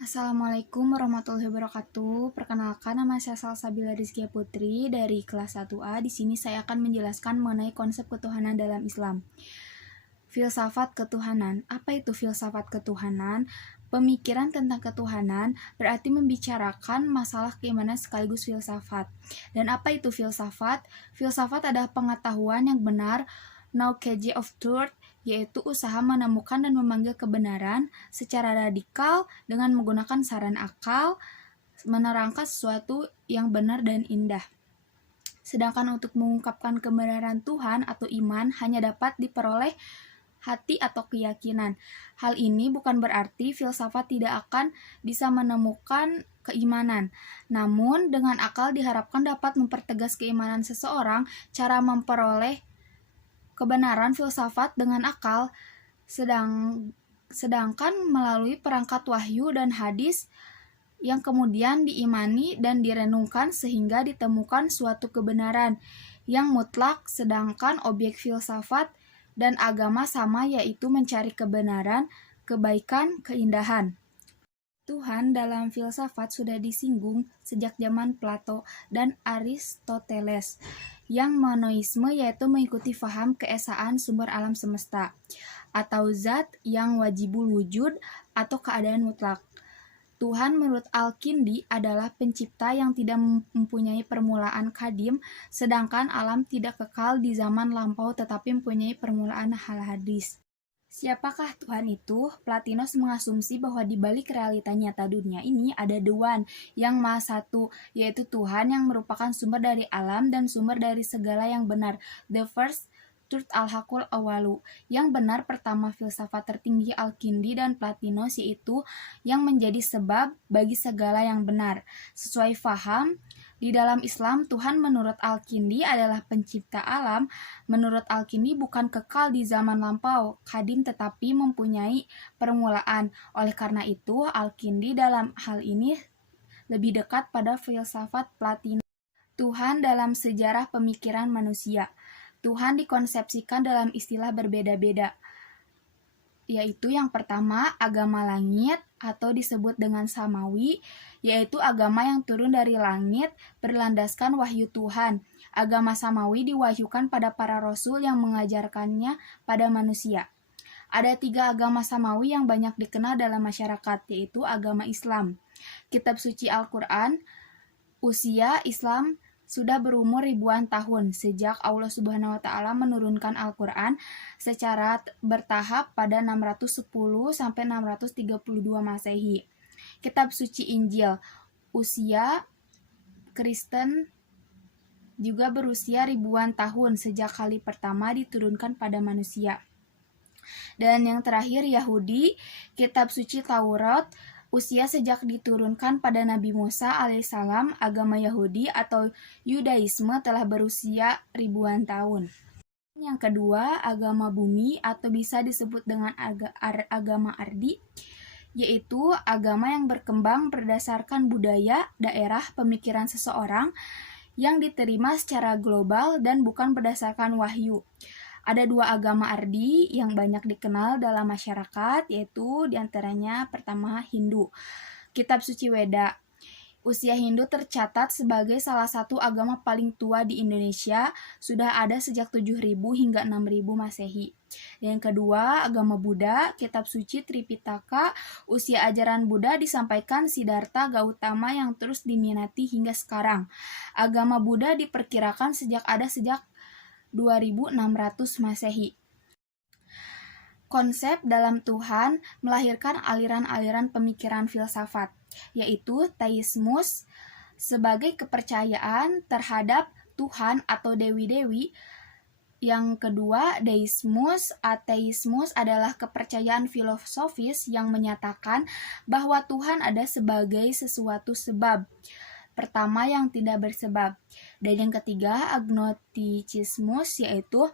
Assalamualaikum warahmatullahi wabarakatuh. Perkenalkan, nama saya Salsabila Rizkia Putri dari kelas 1A. Di sini saya akan menjelaskan mengenai konsep ketuhanan dalam Islam. Filsafat ketuhanan. Apa itu filsafat ketuhanan? Pemikiran tentang ketuhanan berarti membicarakan masalah keimanan sekaligus filsafat. Dan apa itu filsafat? Filsafat adalah pengetahuan yang benar, knowledge of truth, yaitu usaha menemukan dan memanggil kebenaran secara radikal dengan menggunakan saran akal, menerangkan sesuatu yang benar dan indah. Sedangkan untuk mengungkapkan kebenaran Tuhan atau iman hanya dapat diperoleh hati atau keyakinan. Hal ini bukan berarti filsafat tidak akan bisa menemukan keimanan. Namun, dengan akal diharapkan dapat mempertegas keimanan seseorang. Cara memperoleh kebenaran filsafat dengan akal, sedangkan melalui perangkat wahyu dan hadis yang kemudian diimani dan direnungkan sehingga ditemukan suatu kebenaran yang mutlak, sedangkan objek filsafat dan agama sama, yaitu mencari kebenaran, kebaikan, keindahan. Tuhan dalam filsafat sudah disinggung sejak zaman Plato dan Aristoteles. Yang monoisme yaitu mengikuti faham keesaan sumber alam semesta, atau zat yang wajibul wujud atau keadaan mutlak. Tuhan menurut Al-Kindi adalah pencipta yang tidak mempunyai permulaan kadim, sedangkan alam tidak kekal di zaman lampau tetapi mempunyai permulaan hal hadis. Siapakah Tuhan itu? Platinos mengasumsi bahwa di balik realita nyata dunia ini ada Dewan yang Maha Satu, yaitu Tuhan yang merupakan sumber dari alam dan sumber dari segala yang benar. The first truth al-hakul awalu. Yang benar pertama filsafat tertinggi Al-Kindi dan Platinos, yaitu yang menjadi sebab bagi segala yang benar. Sesuai faham, di dalam Islam, Tuhan menurut Al-Kindi adalah pencipta alam. Menurut Al-Kindi bukan kekal di zaman lampau, kadim, tetapi mempunyai permulaan. Oleh karena itu, Al-Kindi dalam hal ini lebih dekat pada filsafat Platinos. Tuhan dalam sejarah pemikiran manusia. Tuhan dikonsepsikan dalam istilah berbeda-beda, yaitu yang pertama agama langit atau disebut dengan samawi, yaitu agama yang turun dari langit berlandaskan wahyu Tuhan. Agama samawi diwahyukan pada para rasul yang mengajarkannya pada manusia. Ada 3 agama samawi yang banyak dikenal dalam masyarakat, yaitu agama Islam. Kitab suci Al-Quran. Usia Islam sudah berumur ribuan tahun sejak Allah Subhanahu wa Ta'ala menurunkan Al-Quran secara bertahap pada 610 sampai 632 Masehi. Kitab suci Injil. Usia Kristen juga berusia ribuan tahun sejak kali pertama diturunkan pada manusia. Dan yang terakhir Yahudi. Kitab suci Taurat. Usia sejak diturunkan pada Nabi Musa alaihissalam, agama Yahudi atau Yudaisme telah berusia ribuan tahun. Yang kedua, agama bumi atau bisa disebut dengan agama ardi, yaitu agama yang berkembang berdasarkan budaya, daerah, pemikiran seseorang yang diterima secara global dan bukan berdasarkan wahyu. Ada 2 agama ardi yang banyak dikenal dalam masyarakat, yaitu diantaranya pertama Hindu. Kitab suci Weda. Usia Hindu tercatat sebagai salah satu agama paling tua di Indonesia, sudah ada sejak 7.000 hingga 6.000 Masehi. Yang kedua, agama Buddha. Kitab suci Tripitaka. Usia ajaran Buddha disampaikan Siddhartha Gautama yang terus diminati hingga sekarang. Agama Buddha diperkirakan sejak 2600 Masehi. Konsep dalam Tuhan melahirkan aliran-aliran pemikiran filsafat, yaitu teismus sebagai kepercayaan terhadap Tuhan atau dewi-dewi. Yang kedua, deismus, ateismus adalah kepercayaan filosofis yang menyatakan bahwa Tuhan ada sebagai sesuatu sebab. Pertama yang tidak bersebab. Dan yang ketiga, agnosticismus, yaitu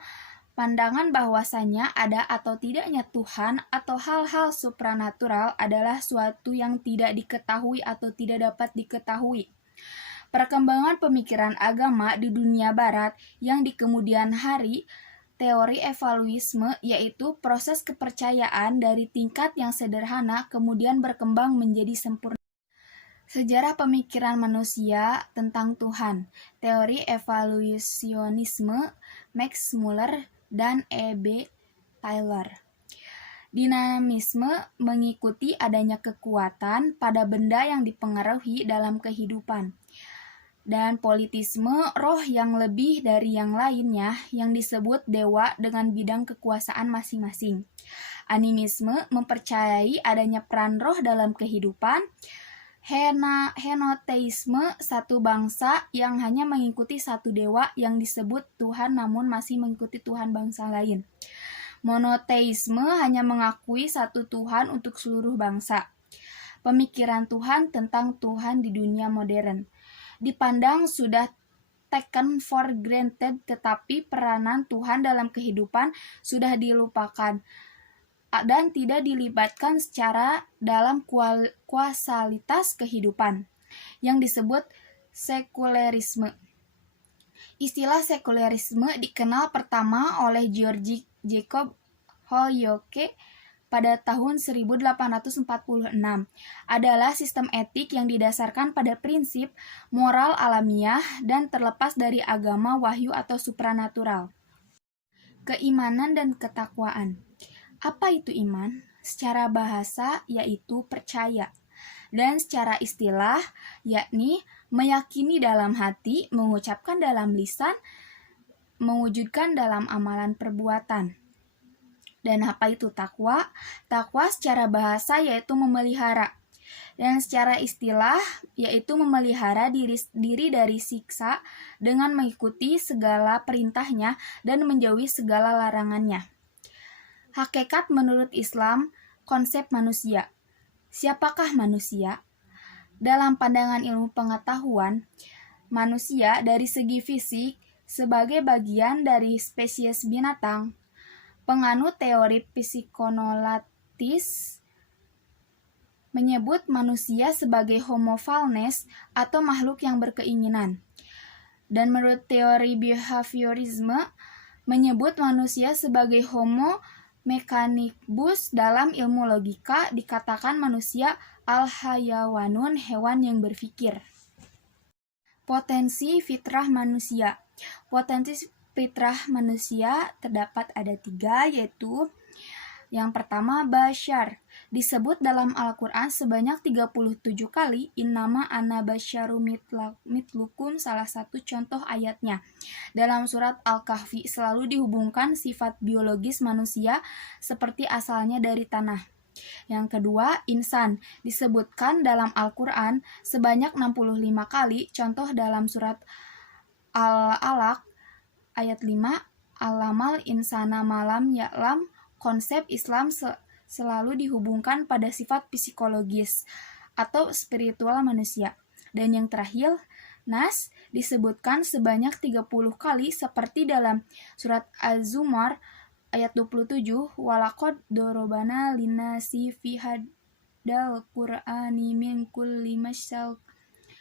pandangan bahwasannya ada atau tidaknya Tuhan atau hal-hal supranatural adalah suatu yang tidak diketahui atau tidak dapat diketahui. Perkembangan pemikiran agama di dunia barat yang di kemudian hari Teori evaluisme yaitu proses kepercayaan dari tingkat yang sederhana kemudian berkembang menjadi sempurna. Sejarah pemikiran manusia tentang Tuhan. Teori evolusionisme Max Muller dan E.B. Taylor. Dinamisme mengikuti adanya kekuatan pada benda yang dipengaruhi dalam kehidupan. Dan politisme roh yang lebih dari yang lainnya yang disebut dewa dengan bidang kekuasaan masing-masing. Animisme mempercayai adanya peran roh dalam kehidupan. Henoteisme satu bangsa yang hanya mengikuti satu dewa yang disebut Tuhan namun masih mengikuti Tuhan bangsa lain. Monoteisme hanya mengakui satu Tuhan untuk seluruh bangsa. Pemikiran Tuhan tentang Tuhan di dunia modern dipandang sudah taken for granted, tetapi peranan Tuhan dalam kehidupan sudah dilupakan dan tidak dilibatkan secara dalam kuasalitas kehidupan, yang disebut sekulerisme. Istilah sekulerisme dikenal pertama oleh George Jacob Holyoake pada tahun 1846, adalah sistem etik yang didasarkan pada prinsip moral alamiah dan terlepas dari agama, wahyu, atau supranatural. Keimanan dan ketakwaan. Apa itu iman? Secara bahasa yaitu percaya, dan secara istilah yakni meyakini dalam hati, mengucapkan dalam lisan, mewujudkan dalam amalan perbuatan. Dan apa itu takwa? Takwa secara bahasa yaitu memelihara, dan secara istilah yaitu memelihara diri dari siksa dengan mengikuti segala perintahnya dan menjauhi segala larangannya. Hakikat menurut Islam, konsep manusia. Siapakah manusia? Dalam pandangan ilmu pengetahuan, manusia dari segi fisik sebagai bagian dari spesies binatang. Penganut teori psikonolatis menyebut manusia sebagai homo fanes atau makhluk yang berkeinginan. Dan menurut teori behaviorisme menyebut manusia sebagai homo mechanicus. Dalam ilmu logika dikatakan manusia al-hayawanun, hewan yang berpikir. Potensi fitrah manusia. Potensi fitrah manusia terdapat ada 3, yaitu yang pertama basyar, disebut dalam Al-Quran sebanyak 37 kali. Innama ana basyaru mitlukum, salah satu contoh ayatnya. Dalam surat Al-Kahfi selalu dihubungkan sifat biologis manusia seperti asalnya dari tanah. Yang kedua, insan, disebutkan dalam Al-Quran sebanyak 65 kali. Contoh dalam surat Al-Alaq ayat 5, Alamal insana malam ya'lam. Konsep Islam selalu dihubungkan pada sifat psikologis atau spiritual manusia. Dan yang terakhir, Nas, disebutkan sebanyak 30 kali seperti dalam surat Az-Zumar ayat 27, walaqad dorobana linnasi fi hadal qur'ani min kulli masyal.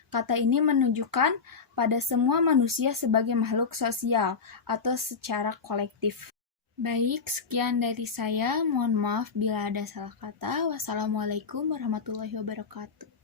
Kata ini menunjukkan pada semua manusia sebagai makhluk sosial atau secara kolektif. Baik, sekian dari saya. Mohon maaf bila ada salah kata. Wassalamualaikum warahmatullahi wabarakatuh.